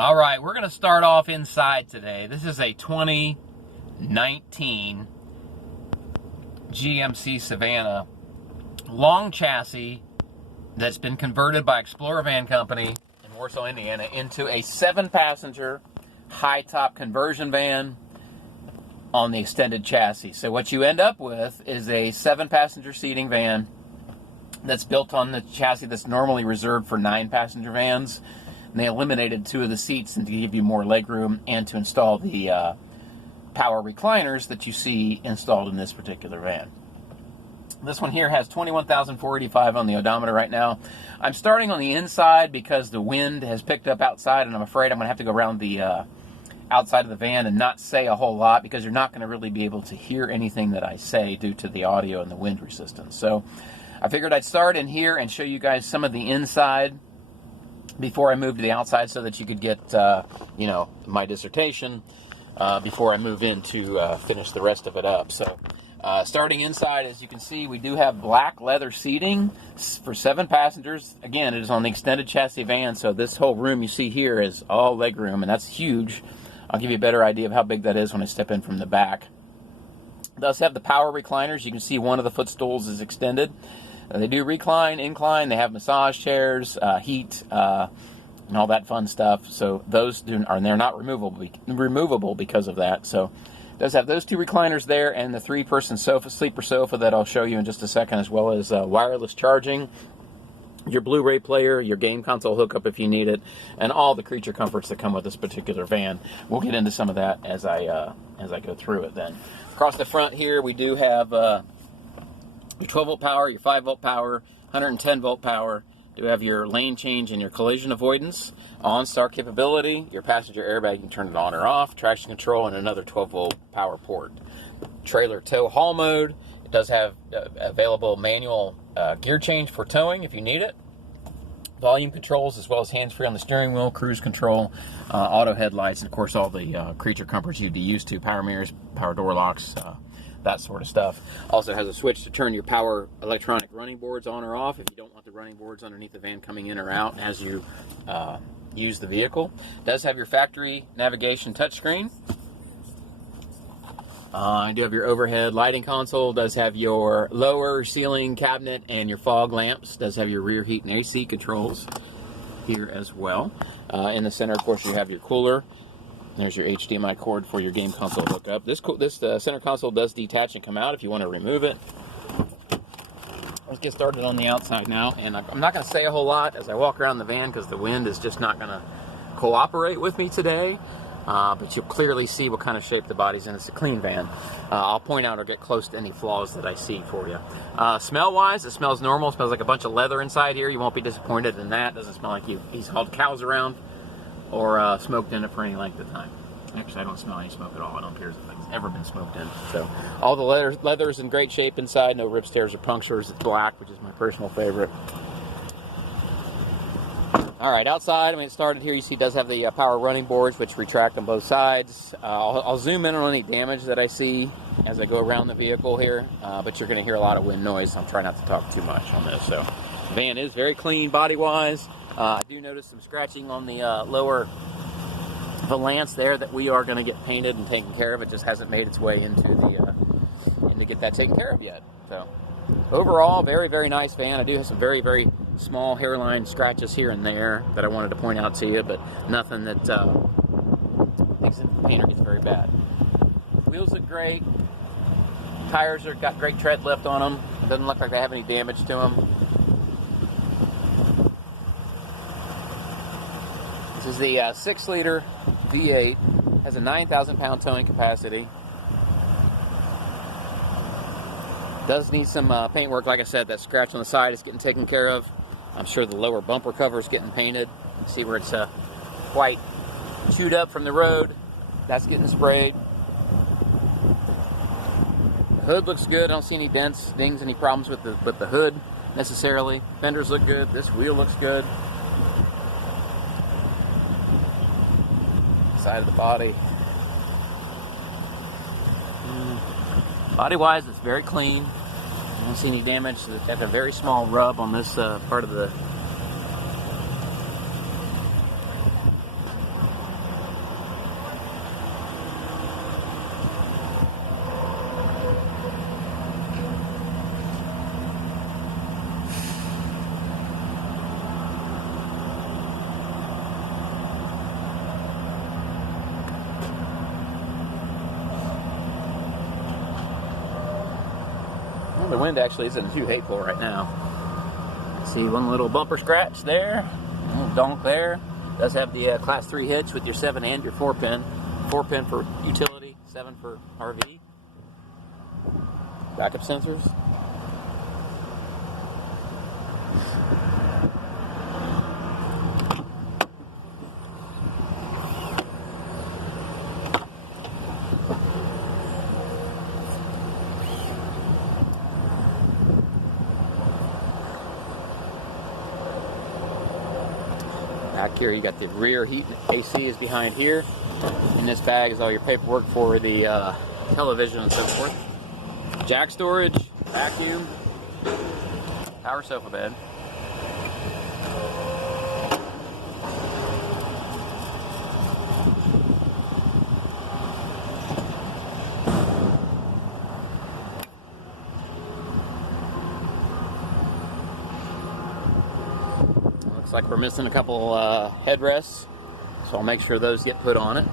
All right, we're going to start off inside today. This is a 2019 GMC Savannah long chassis that's been converted by Explorer Van Company in Warsaw, Indiana into a 7-passenger high-top conversion van on the extended chassis. So what you end up with is a 7-passenger seating van that's built on the chassis that's normally reserved for 9-passenger vans. And they eliminated 2 of the seats and to give you more legroom and to install the power recliners that you see installed in this particular van. This one here has 21,485 on the odometer right now. I'm starting on the inside because the wind has picked up outside, and I'm afraid I'm going to have to go around the outside of the van and not say a whole lot because you're not going to really be able to hear anything that I say due to the audio and the wind resistance. So I figured I'd start in here and show you guys some of the inside before I move to the outside so that you could get, my dissertation before I move in to finish the rest of it up. So starting inside, as you can see, we do have black leather seating for 7 passengers. Again, it is on the extended chassis van, so this whole room you see here is all leg room, and that's huge. I'll give you a better idea of how big that is when I step in from the back. It does have the power recliners. You can see one of the footstools is extended. They do recline, incline. They have massage chairs, heat, and all that fun stuff. So those they're not removable because of that. So it does have those 2 recliners there and the 3-person sofa, sleeper sofa that I'll show you in just a second, as well as wireless charging, your Blu-ray player, your game console hookup if you need it, and all the creature comforts that come with this particular van. We'll get into some of that as I go through it. Then across the front here, we do have your 12-volt power, your 5-volt power, 110-volt power. You have your lane change and your collision avoidance, OnStar capability, your passenger airbag, you can turn it on or off, traction control, and another 12-volt power port. Trailer tow haul mode. It does have available manual gear change for towing if you need it. Volume controls, as well as hands-free on the steering wheel, cruise control, auto headlights, and of course all the creature comforts you'd be used to, power mirrors, power door locks, that sort of stuff. Also has a switch to turn your power electronic running boards on or off if you don't want the running boards underneath the van coming in or out as you use the vehicle. It does have your factory navigation touchscreen. You do have your overhead lighting console. Does have your lower ceiling cabinet and your fog lamps. Does have your rear heat and AC controls here as well. In the center, of course, you have your cooler. There's your HDMI cord for your game console hookup. This center console does detach and come out if you want to remove it. Let's get started on the outside now. And I'm not going to say a whole lot as I walk around the van because the wind is just not going to cooperate with me today. But you'll clearly see what kind of shape the body's in. It's a clean van. I'll point out or get close to any flaws that I see for you. Smell-wise, it smells normal. It smells like a bunch of leather inside here. You won't be disappointed in that. It doesn't smell like he's hauled cows around or smoked in it for any length of time. Actually, I don't smell any smoke at all. I don't care if it's ever been smoked in. So all the leather's in great shape inside. No rips, tears, or punctures. It's black, which is my personal favorite. All right, outside, when it started here, you see it does have the power running boards, which retract on both sides. I'll zoom in on any damage that I see as I go around the vehicle here, but you're going to hear a lot of wind noise. I'm trying not to talk too much on this. So the van is very clean body-wise. I do notice some scratching on the lower valance there that we are going to get painted and taken care of. It just hasn't made its way into to get that taken care of yet. So overall, very, very nice van. I do have some very, very small hairline scratches here and there that I wanted to point out to you, but nothing that makes the paint or gets very bad. Wheels look great. Tires got great tread lift on them. It doesn't look like they have any damage to them. This is the 6-liter V8. Has a 9,000-pound towing capacity. Does need some paint work. Like I said, that scratch on the side is getting taken care of. I'm sure the lower bumper cover is getting painted. You can see where it's quite chewed up from the road. That's getting sprayed. The hood looks good. I don't see any dents, dings, any problems with the hood necessarily. Fenders look good. This wheel looks good. Side of the body. Body-wise, it's very clean. I don't see any damage. It's got a very small rub on this part of the The wind actually isn't too hateful right now. See one little bumper scratch there, a little donk there. Does have the class 3 hitch with your 7 and your 4 pin. 4 pin for utility, 7 for RV. Backup sensors. Back here you got the rear heat AC is behind here. In this bag is all your paperwork for the television and so forth. Jack storage, vacuum, power sofa bed. Looks like we're missing a couple headrests, so I'll make sure those get put on it.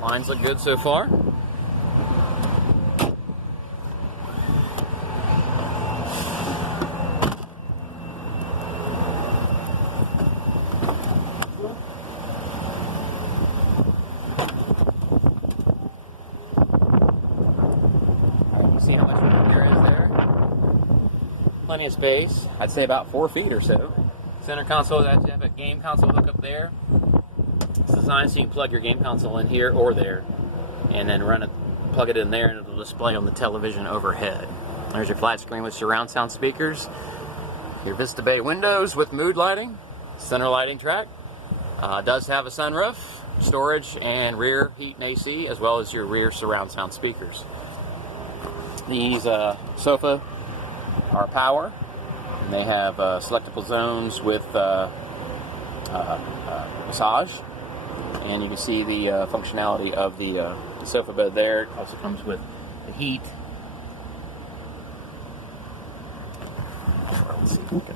Lines look good so far. See how much room there is there? Plenty of space. I'd say about 4 feet or so. Center console, you have a game console hookup there. It's designed so you can plug your game console in here or there, and then plug it in there, and it'll display on the television overhead. There's your flat screen with surround sound speakers. Your Vista Bay windows with mood lighting, center lighting track. Does have a sunroof, storage, and rear heat and AC, as well as your rear surround sound speakers. These sofa are power, and they have selectable zones with massage, and you can see the functionality of the sofa bed there. It also comes with the heat. Let's see if we can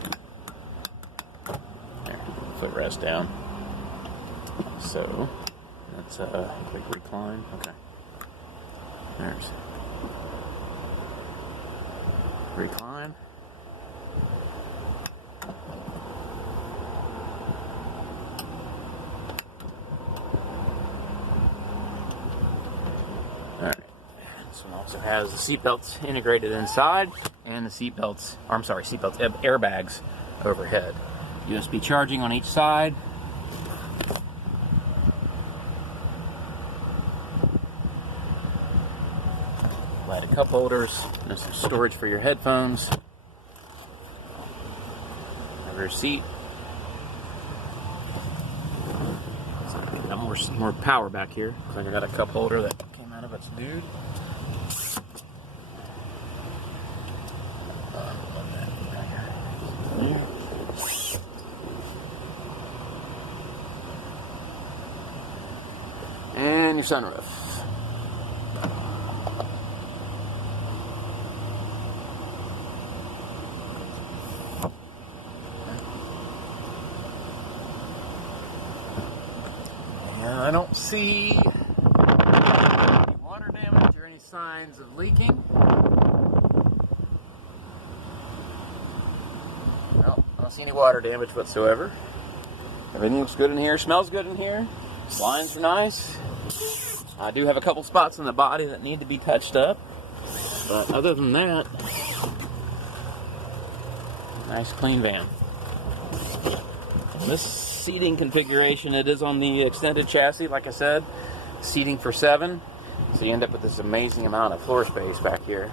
there, footrest down. So that's a quick recline. Okay, there's recline. Alright. This one also has the seat belts integrated inside, and the seat belts, airbags overhead. USB charging on each side. Lighted cup holders, and some storage for your headphones. Rear seat. Got more power back here. Looks like I got a cup holder that came out of its dude. And your sunroof. I don't see any water damage or any signs of leaking. No, I don't see any water damage whatsoever. Everything looks good in here, smells good in here. Lines are nice. I do have a couple spots in the body that need to be touched up, but other than that, nice clean van. This seating configuration, it is on the extended chassis, like I said, seating for 7, so you end up with this amazing amount of floor space back here.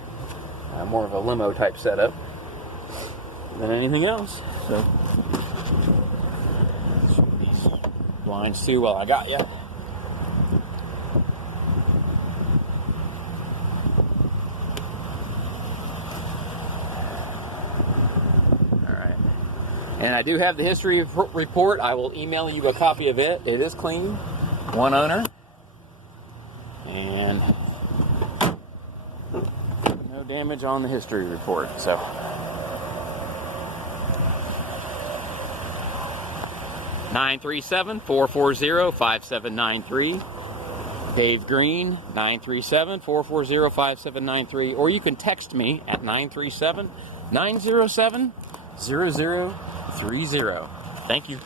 More of a limo type setup than anything else. So shoot these blinds too while I got you. And I do have the history report. I will email you a copy of it. It is clean. One owner. And no damage on the history report. So 937-440-5793. Dave Green, 937-440-5793. Or you can text me at 937-907-0030. Thank you.